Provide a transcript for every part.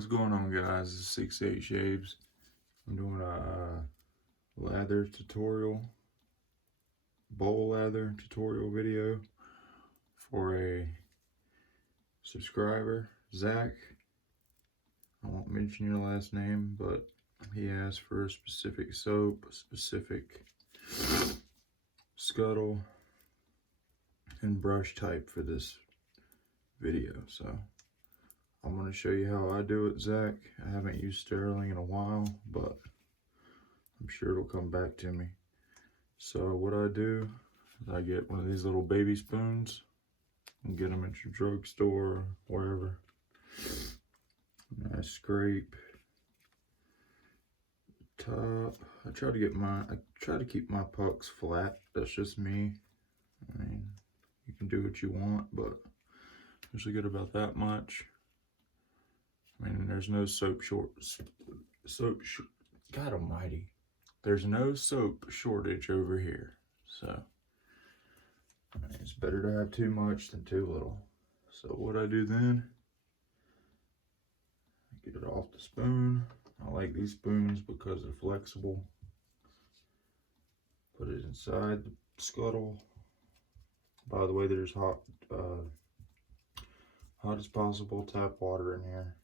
What's going on, guys? This is 68 Shaves. I'm doing a lather tutorial, bowl lather tutorial video for a subscriber, Zach. I won't mention your last name, but he asked for a specific soap, a specific Scuttle, and brush type for this video. So I'm going to show you how I do it, Zach. I haven't used sterling in a while, but I'm sure it'll come back to me. So what I do is I get one of these little baby spoons and get them at your drugstore, wherever. And I scrape the top. I try to keep my pucks flat. That's just me. I mean, you can do what you want, but usually get about that much. I mean, there's no God almighty. There's no soap shortage over here. So, I mean, it's better to have too much than too little. So what I do then, I get it off the spoon. I like these spoons because they're flexible. Put it inside the Scuttle. By the way, there's hot as possible tap water in here.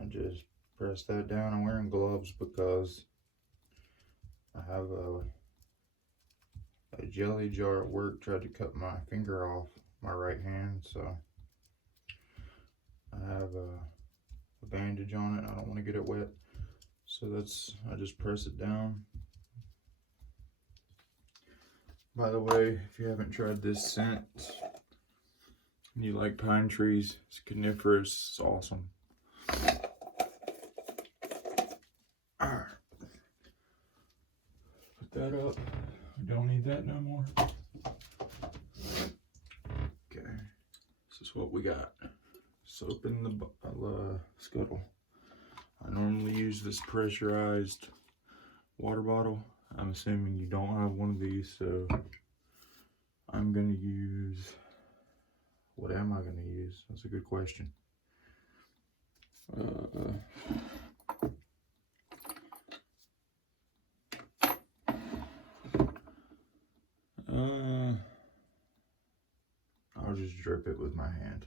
I just press that down. I'm wearing gloves because I have a jelly jar at work tried to cut my finger off my right hand, so I have a bandage on it. I don't want to get it wet, so I just press it down. By the way, if you haven't tried this scent and you like pine trees, it's coniferous, it's awesome. Alright, put that up. We don't need that no more. Okay, this is what we got. Soap in the Scuttle. I normally use this pressurized water bottle. I'm assuming you don't have one of these, so I'm going to use, what am I going to use? That's a good question. I'll just drip it with my hand.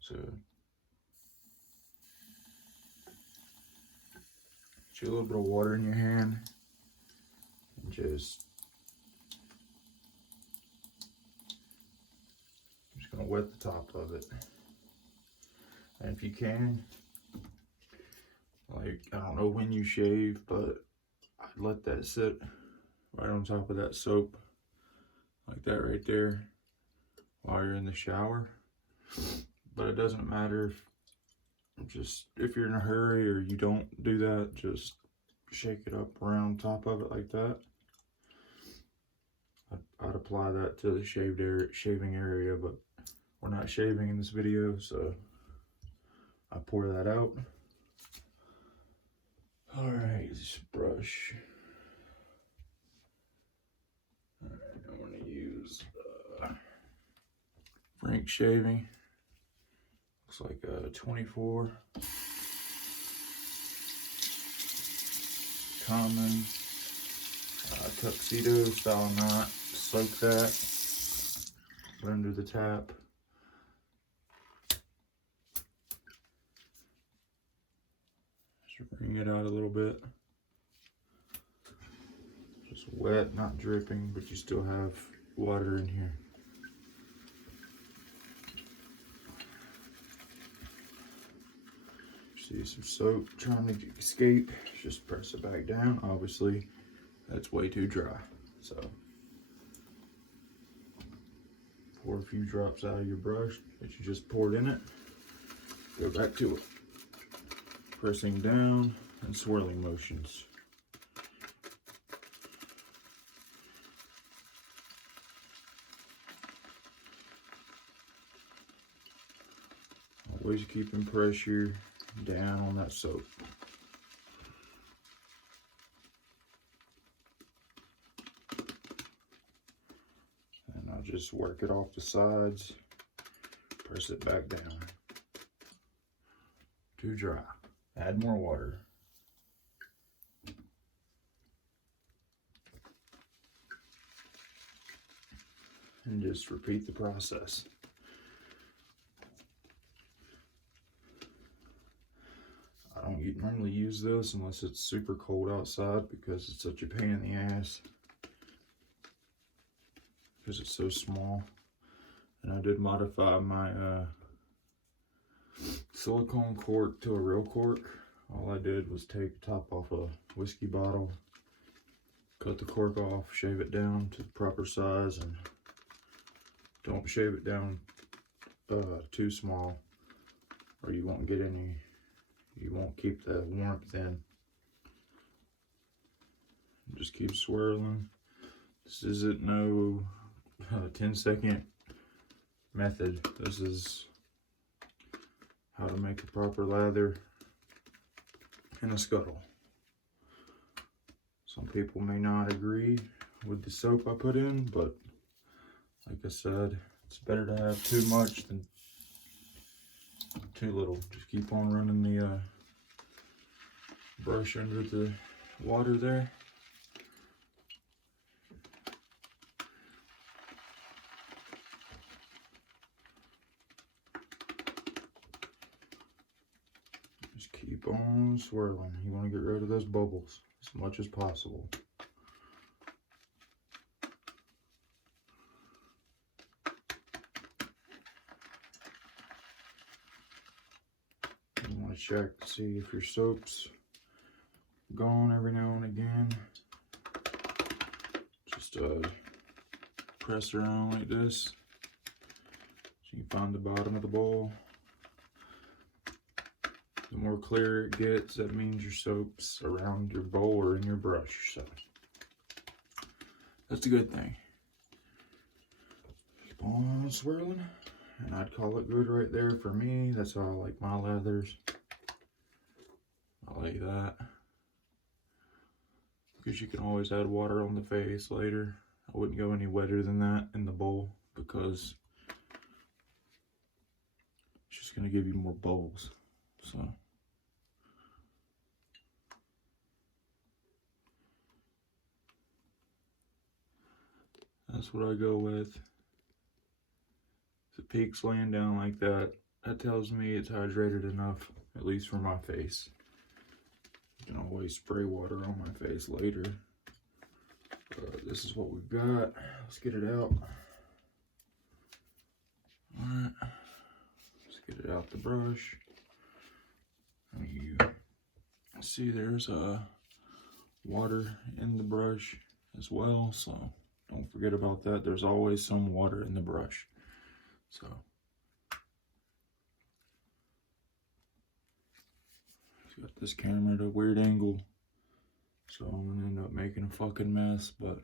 So, get a little bit of water in your hand and just gonna wet the top of it. And if you can, like, I don't know when you shave, but I'd let that sit right on top of that soap, like that right there, while you're in the shower. But it doesn't matter if you're in a hurry or you don't do that, just shake it up around top of it like that. I'd apply that to the shaving area, but we're not shaving in this video, so I pour that out. Alright, this brush. Alright, I'm going to use Frank shaving. Looks like a 24. Common tuxedo style knot. Soak that. Put under the tap. Just wring it out a little bit. Just wet, not dripping, but you still have water in here. See some soap trying to escape, just press it back down. Obviously, that's way too dry. So, pour a few drops out of your brush that you just poured in it. Go back to it. Pressing down and swirling motions. Always keeping pressure down on that soap. And I'll just work it off the sides, Press it back down. Too dry. Add more water. And just repeat the process. I don't normally use this unless it's super cold outside because it's such a pain in the ass. Because it's so small. And I did modify my silicone cork to a real cork. All I did was take the top off a whiskey bottle, cut the cork off, shave it down to the proper size, and don't shave it down too small or you won't get any, you won't keep the warmth in. Just keep swirling. This isn't no 10-second method. This is how to make a proper lather in a scuttle. Some people may not agree with the soap I put in, but like I said, it's better to have too much than too little. Just keep on running the brush under the water there. Just keep on swirling. You want to get rid of those bubbles as much as possible. You want to check to see if your soap's gone every now and again. Just press around like this so you can find the bottom of the bowl. The more clear it gets, that means your soap's around your bowl or in your brush, so that's a good thing. Keep on swirling, and I'd call it good right there for me. That's how I like my lathers. I like that. Because you can always add water on the face later. I wouldn't go any wetter than that in the bowl because it's just going to give you more bubbles. So that's what I go with. If the peak's laying down like that, that tells me it's hydrated enough, at least for my face. You can always spray water on my face later. This is what we've got. Let's get it out. Alright, let's get it out the brush. You see there's water in the brush as well, so don't forget about that. There's always some water in the brush. So got this camera at a weird angle, so I'm gonna end up making a fucking mess, but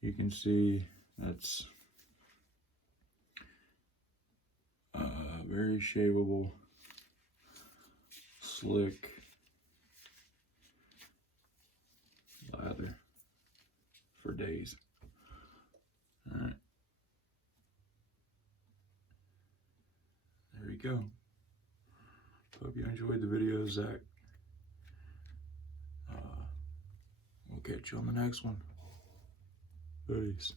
you can see that's very shapeable, slick lather for days. Alright, there you go. Hope you enjoyed the video, Zach. We'll catch you on the next one. Peace.